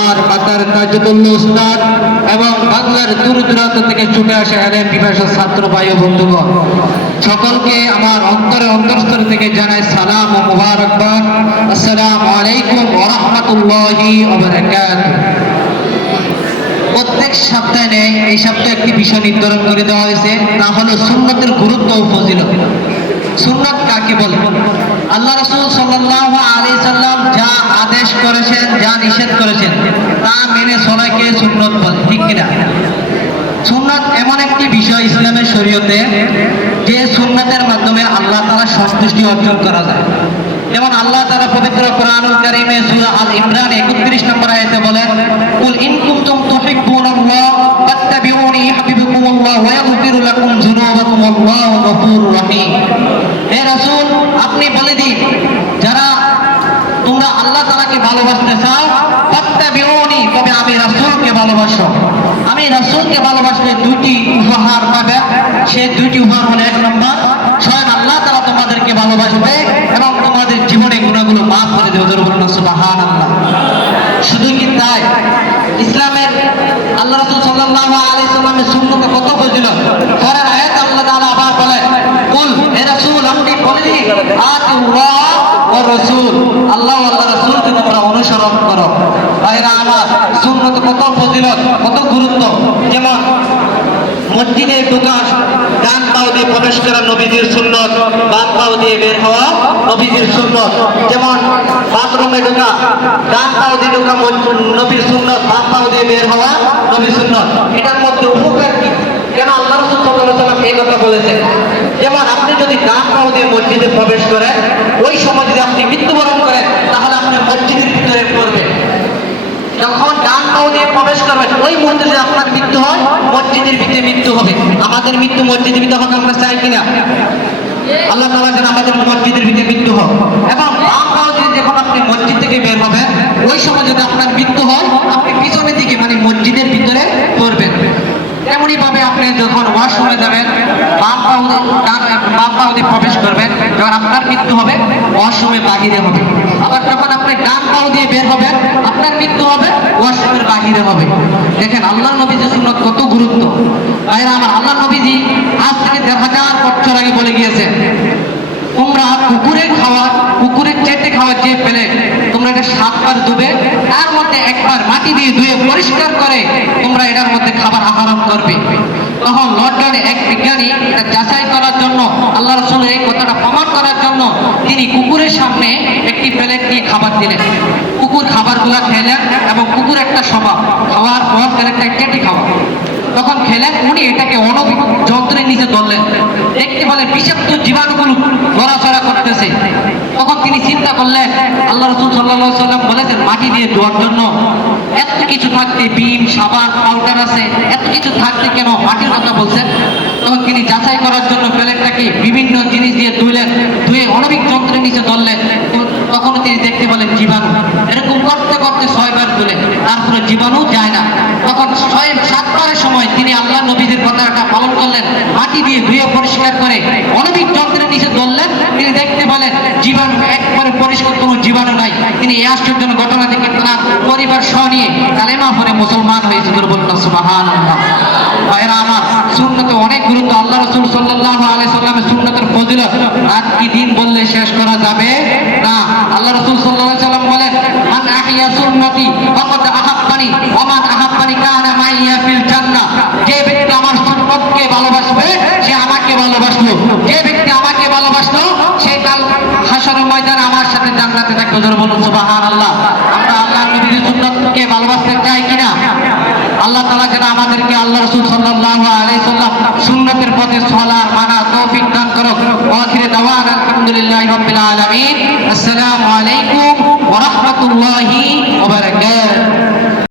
আমার মাতার তাজুদুল্লাহ উস্তাদ এবং বাংলার দূর দূরান্ত থেকে ছুটে আসা এলেন বিভাষা ছাত্র ভাই ও বন্ধুগণ। সকলকে আমার অন্তরে অন্তরস্থল থেকে জানাই সালাম ও মুবারকবাদ। আসসালামু আলাইকুম ওয়া রাহমাতুল্লাহি প্রত্যেক সপ্তাহে এই সপ্তাহে একটি বিষয় নির্ধারণ করে দেওয়া হয়েছে, তা হলো সুন্নতের গুরুত্ব ফজিলত। সুন্নত কাকে বলে? আল্লাহ রসুল সাল্লাল্লাহু আলাইহি সাল্লাম যা আদেশ করেছেন যা নিষেধ করেছেন তা মেনে চলাকে সুন্নত বলে ঠিক কিনা সুন্নাত এমন একটি বিষয় ইসলামের শরীয়তে যে সুন্নাতের মাধ্যমে আল্লাহ তাআলা সন্তুষ্টি অর্জন করা যায়। যেমন আল্লাহ তাআলা পবিত্র কোরআনুল কারীমে সূরা আল ইমরান 31 নম্বর আয়াতে বলেন, কুল ইন কুনতুম তুহিব্বুনাল্লাহ ফাত্তাবিউনি ওয়া লাকুম যুনুবাকুম আল্লাহু গফুরুর রহিম। হে রাসূল, আপনি বলে দিন, যারা তোমরা আল্লাহ তাআলাকে ভালোবাসতে চাও, ফাত্তাবিউনি তবে আমি রাসূলকে ভালোবাসো। আমি রাসূলকে ভালোবাসলে দুইটি উপহার পাবে। সেই দুইটি উপহার হলো এক নম্বর, স্বয়ং আল্লাহ তাআলা তোমাদেরকে ভালোবাসবে এবং তোমাদের জীবনে গুণাগুলো মাফ করে দেবে ধরে বলুন সুবহানাল্লাহ। শুধু কি তাই? ইসলামের আল্লাহ রাসূল সাল্লাল্লাহু আলাইহি সাল্লামের সুন্নাত কত ফজিলত পরের আয়াত আল্লাহ তাআলা আবার বলেন কুল, হে রাসূল আপনি বলে দিন আতিউল্লাহ ওয়া আল্লাহ ও আল্লাহ রাসূলকে তোমরা অনুসরণ করো। আমার সুন্নত কত ফজিলত গুরুত্ব যেমন মসজিদে ঢোকা ডান পাও দিয়ে প্রবেশ করা নবীজির সুন্নত, বাম পাও দিয়ে বের হওয়া নবীজির সুন্নত। যেমন বাথরুমে ঢোকা, ডান পাও দিয়ে ঢোকা নবীর সুন্নত, বাম পাও দিয়ে বের হওয়া নবীর সুন্নত। এটার মধ্যে উপকার কি? কেন আল্লাহ রসুল সাল্লাম এই কথা বলেছেন? যেমন আপনি যদি ডান পাও দিয়ে মসজিদে প্রবেশ করেন, ওই সময় যদি আপনি মৃত্যুবরণ করেন, তাহলে আপনি মসজিদের ভিতরে পড়বেন যখন ডান পাও ওই মুহূর্তে যদি আপনার মৃত্যু হয়, মসজিদের ভিতরে মৃত্যু হবে। আমাদের মৃত্যু মসজিদের ভিতরে হোক আমরা চাই কিনা? আল্লাহ তাআলা যেন আমাদের মসজিদের ভিতরে মৃত্যু হোক। এবং পাও দিয়ে যখন আপনি মসজিদ থেকে বের হবেন, ওই সময় যদি আপনার মৃত্যু হয়, আপনি পিছনের দিকে মানে মসজিদের ভিতরে পড়বেন। তেমনই ভাবে আপনি যখন ওয়াশরুমে যাবেন, বাম পাও ডান পাও প্রবেশ করবেন যখন আপনার মৃত্যু হবে, ওয়াশরুমে বাহিরে হবে। আবার যখন আপনি ডান পাও দিয়ে বের হবেন, আপনার মৃত্যু হবে, ওয়াশরুমের বাহিরে হবে। দেখেন আল্লাহ নবীজি সুন্নত কত গুরুত্ব। ভাইরা আমার আল্লাহ নবীজি আজ থেকে দেড় হাজার বছর আগে বলে গিয়েছে, তোমরা কুকুরে খাওয়া, কুকুরের চেটে খাওয়া যে পেলে, তোমরা এটা সাতবার ধুবে, তার মধ্যে একবার মাটি দিয়ে ধুয়ে পরিষ্কার করে, তোমরা এটার মধ্যে খাবার আহরণ করবে। তখন লন্ডনে এক বিজ্ঞানী যাচাই করার জন্য, আল্লাহ রসুল এই কথাটা প্রমাণ করার জন্য তিনি কুকুরের সামনে একটি প্লেট দিয়ে খাবার দিলেন। কুকুর খাবারগুলো খেলেন এবং কুকুর একটা স্বভাব। খাওয়ার পর প্লেটটা কেটে খাওয়া। তখন খেলেন উনি, এটাকে অনবি যন্ত্রের নিচে ধরলেন। দেখতে বলে বিষাক্ত জীবাণুগুলো নড়াচড়া করতেছে। তখন তিনি চিন্তা করলেন, আল্লাহ রসুল সাল্লাহ সাল্লাম বলেছেন, মাটি দিয়ে ধোয়ার জন্য এত কিছু থাকতে বিম, সাবান, পাউডার আছে, এত কিছু থাকতে কেন মাটির কথা বলছেন? তখন তিনি যাচাই করার জন্য প্লেটটাকে বিভিন্ন জিনিস দিয়ে ধুইলেন, ধুয়ে অনবিক যন্ত্রের নিচে ধরলেন। তখন তিনি দেখতে পেলেন জীবাণু। এরকম করতে করতে ছয়বার তুলে তারপরে জীবাণু যায় না। তখন ছয়, সাতবারের সময় তিনি আল্লাহ নবীদের কথাটা পালন করলেন, মাটি দিয়ে ধুয়ে পরিষ্কার করে অনবিক যন্ত্রের নিচে ধরলেন। তিনি দেখতে পেলেন জীবাণু একবারে পরিষ্কার, কোনো জীবাণু নাই। তিনি এই আশ্চর্যজনক ঘটনা থেকে তার পরিবার সহ নিয়ে কালেমা পরে মুসলমান হয়েছে দুর্বল সুবাহান আমার সুন্নতে অনেক গুরুত্ব। আল্লাহ রসুল সুন্নতের ফজিলত। রাত কি দিন বললে শেষ করা যাবে? না। আল্লাহ রসুল আলাইহি সাল্লাম বলেন সুন্নতি, ফাকাদ আহাব্বানি, ওয়া মান আহাব্বানি কানা মাইয়া ফিল জান্নাহ। যে ব্যক্তি আমার সুন্নতকে ভালোবাসবে, সে আমাকে ভালোবাসলো। যে ব্যক্তি আমাকে ভালোবাসলো, সে কাল আমার সাথে জান্নাতে থাকবে। সুবহানাল্লাহ। আমরা আল্লাহ নবীর সুন্নতকে ভালোবাসতে চাই কিনা আল্লাহ তাআলা যেন আমাদেরকে আল্লাহ রাসূল সাল্লাল্লাহু আলাইহি সাল্লাম সুন্নতের পথে চলার মানা তৌফিক দান করুক ওয়াখির দাওয়ান আলহামদুলিল্লাহি রাব্বিল আলামিন আসসালামু আলাইকুম ওয়া রাহমাতুল্লাহি ওয়া বারাকাতুহু